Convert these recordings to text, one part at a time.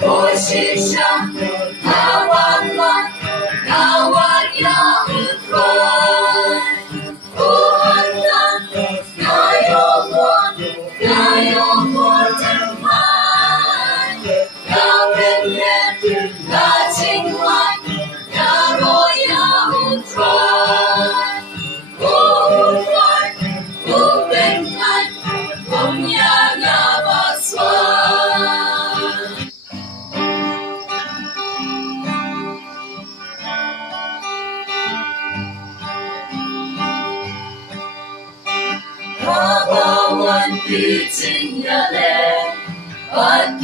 我心上那弯弯，那弯腰弯，不安的那有我的爱，那人人那情怀，那若要传，不传不变开，同样那把算。毕竟热烈，不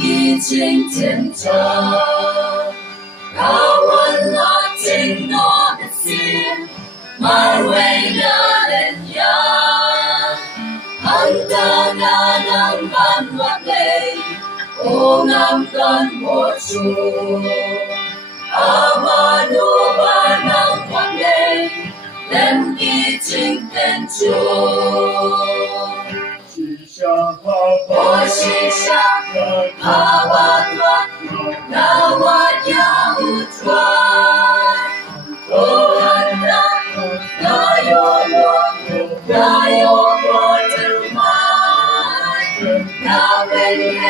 以情见证，高温那经多的心，满为了人呀，很多那能办完美，不能跟我说，阿玛努巴能完美，人已经等住。我心上那弯弯，那弯腰转，不安的那有我的爱，那人人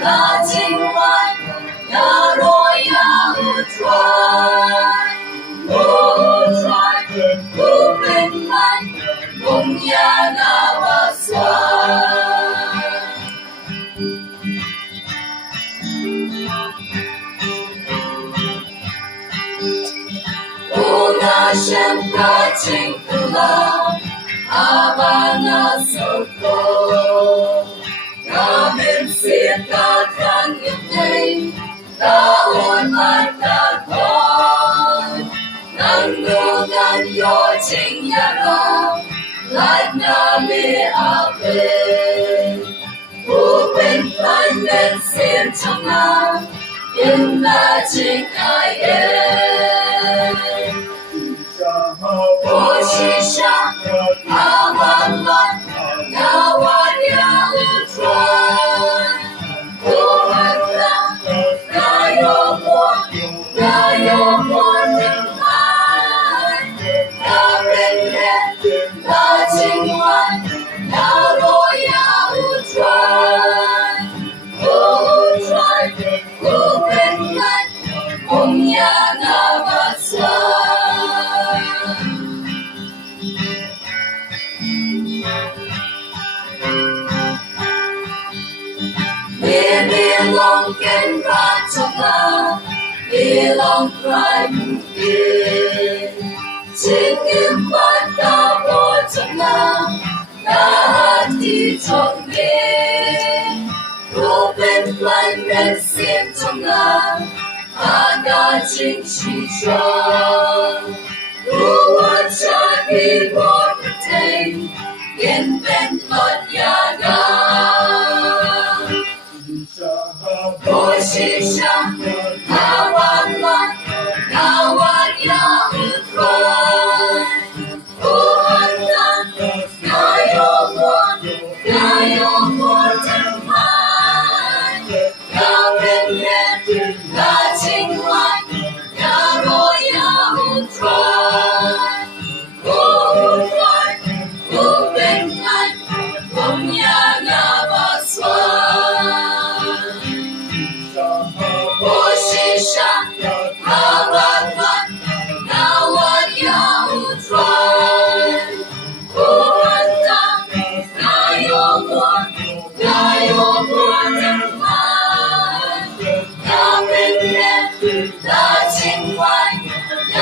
那情怀，那若要传，不传不明白，同样那把算。生他幸福了，阿爸那手头，他们写他看有泪，他我爱他痛，能够更有情呀了，来那里阿贝，不变反人心中啊，因那情爱耶。我心上那弯弯，那弯腰转，不安的那有我的爱，那人人那情怀，那若要传，不传不变开，同样那把算。Long can run to long cry chính những mắt ta vô trong lòng ta đi trong đêm cô bên quanh bên xiêm trong lòng ta đã chính chỉ cho cô vẫn cha đi một tình yên bên luật nhà ga我心上那弯弯，那弯腰转，不安的那有我的爱，那人人那情怀，那若要传，不传不变开，同样那把算。我心上那弯弯，那弯腰转，不安的那有我的爱，那人人那情怀，那